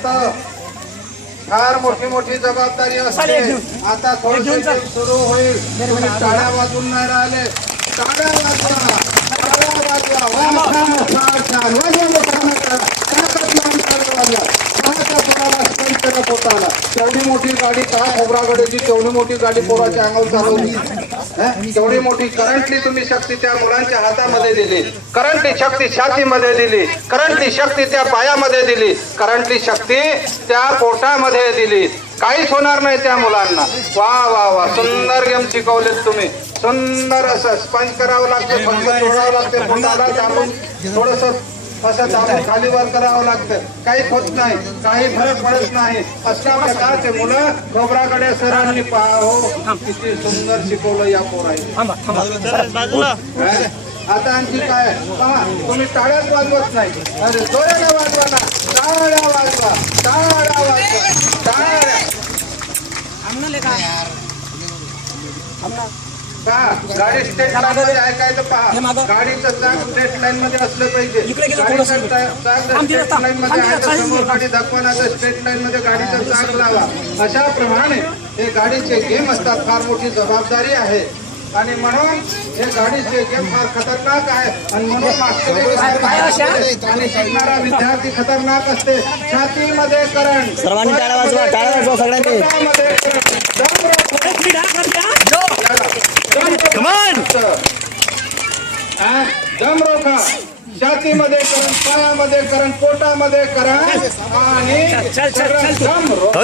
असतं, फार मोठी मोठी जबाबदारी असते. आता थोडं सुरू होईल. तुम्ही टाळ्या वाजून नाही राहिले, टाळ्या वाजवा, टाळ्या वाजवा. वा, फार छान. वाजवा मोठ्यानं करा. ताकद लावून टाळ्या वाजवा. पाहाच्या पोराला स्टंट करत होता. तेवढी मोठी गाडी का खोबरागडेची, तेवढी मोठी गाडी पोराच्या अंगावर चालवली. तेवढी मोठी करंटली तुम्ही शक्ती त्या मुलांच्या हातामध्ये दिली, करंटली शक्ती छातीमध्ये दिली, करंटली शक्ती त्या पायामध्ये दिली, करंटली शक्ती त्या पोटामध्ये दिली. काहीच होणार नाही त्या मुलांना. वा वा वा, सुंदर गेम शिकवलेत तुम्ही. सुंदर असं स्पंज करावं लागतं, फक्त तोडावं लागतं, पोटाला दाबून थोडस असं दाबून खाली वर करावं लागतं. काही होत नाही, काही फरक पडत नाही. अशा प्रकारचे मुलं खोबरागडे सरांनी पाहो किती सुंदर शिकवलं या पोरांनी. आता आणखी काय पहा, तुम्ही टाळ्याच वाजवत नाही. अरे जोराला वाजवा ना, टाळ्या वाजवा, टाळ्या वाजवा, टाळ्या. पहा, गाडी स्टेट लाईन मध्ये ऐकायचं. पहा, गाडीचं चाक स्टेट लाईन मध्ये असलं पाहिजे. गाडीचं चाक स्टेट लाईन मध्ये आहे तर समोर गाडी दाखवा, तर स्टेट लाईन मध्ये गाडीचं चाक लावा. अशा प्रमाणे हे गाडीचे गेम असतात. फार मोठी जबाबदारी आहे आणि म्हणून हे गाडीचे गेम फार खतरनाक आहे. आणि म्हणून मागचे आणि शिकणारा विद्यार्थी खतरनाक असते. छातीमध्ये करंट, सर्वांनी टाळ्या वाजवा, टाळ्या वाजवा सगळ्यांनी. दम रोखा. छातीमध्ये करंट, पायामध्ये करंट, पोटामध्ये करंट आणि दम रोखा.